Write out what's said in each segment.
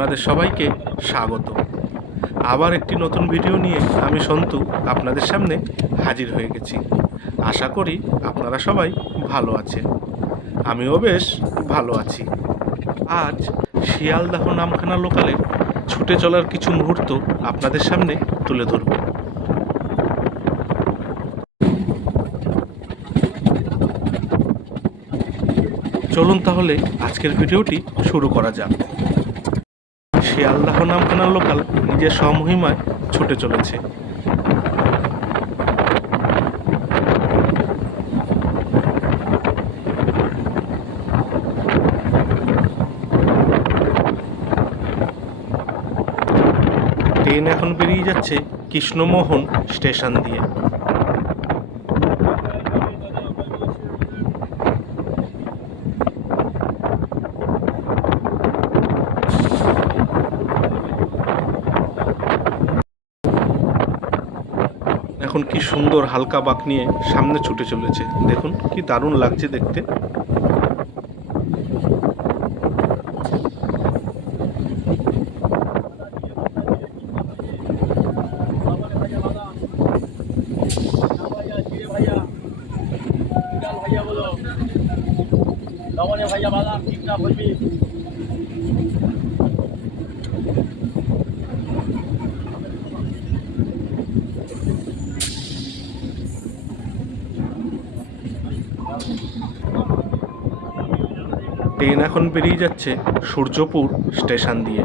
আপনাদের সবাইকে স্বাগত। আবার একটি নতুন ভিডিও নিয়ে আমি সন্তু আপনাদের সামনে হাজির হয়ে গেছি। আশা করি আপনারা সবাই ভালো আছেন। আমিও বেশ ভালো আছি। আজ শিয়ালদাহ নামখানা লোকালে ছুটে চলার কিছু মুহূর্ত আপনাদের সামনে তুলে ধরব। চলুন তাহলে আজকের ভিডিওটি শুরু করা যাক। শিয়ালদাহ নামখানা লোকাল নিজের স্বমহিমায় ছুটে চলেছে। ট্রেন এখন বেরিয়ে যাচ্ছে কৃষ্ণমোহন স্টেশন দিয়ে। এখন কি সুন্দর হালকা বাঁক নিয়ে সামনে ছুটে চলেছে। দেখুন কি দারুণ লাগছে দেখতে। লবণে ভাইয়া বাদাম ট্রেন এখন বেরিয়ে যাচ্ছে সূর্যপুর স্টেশন দিয়ে।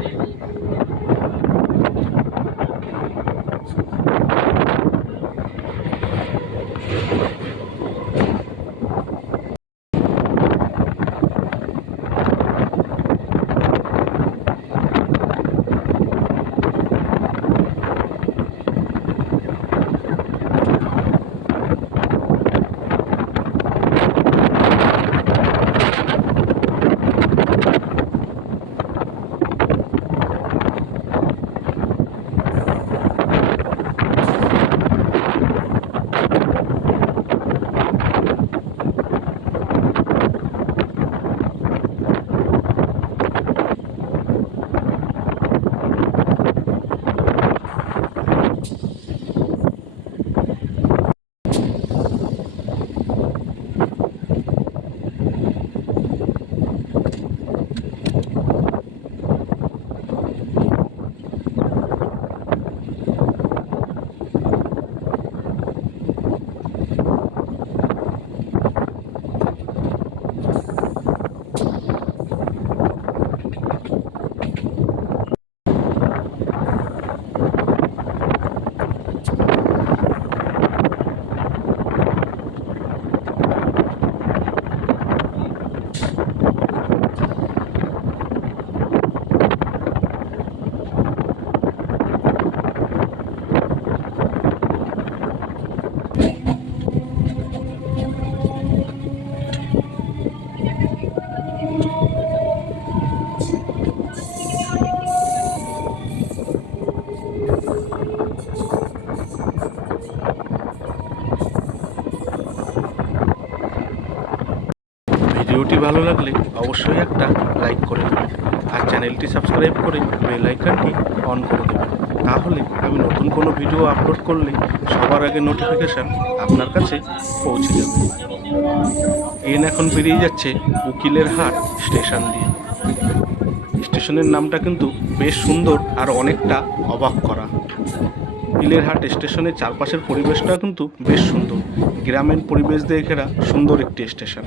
ভিডিওটি ভালো লাগলে অবশ্যই একটা লাইক করে দেবেন আর চ্যানেলটি সাবস্ক্রাইব করে বেল আইকনটি অন করে দেবেন তাহলে আমি নতুন কোনো ভিডিও আপলোড করলে সবার আগে নোটিফিকেশান আপনার কাছে পৌঁছে যাবে। ট্রেন এখন বেরিয়ে যাচ্ছে উকিলের হাট স্টেশন দিয়ে। স্টেশনের নামটা কিন্তু বেশ সুন্দর আর অনেকটা অবাক করা। উকিলের হাট স্টেশনের চারপাশের পরিবেশটা কিন্তু বেশ সুন্দর। গ্রামীণ পরিবেশ দিয়ে ঘেরা সুন্দর একটি স্টেশন।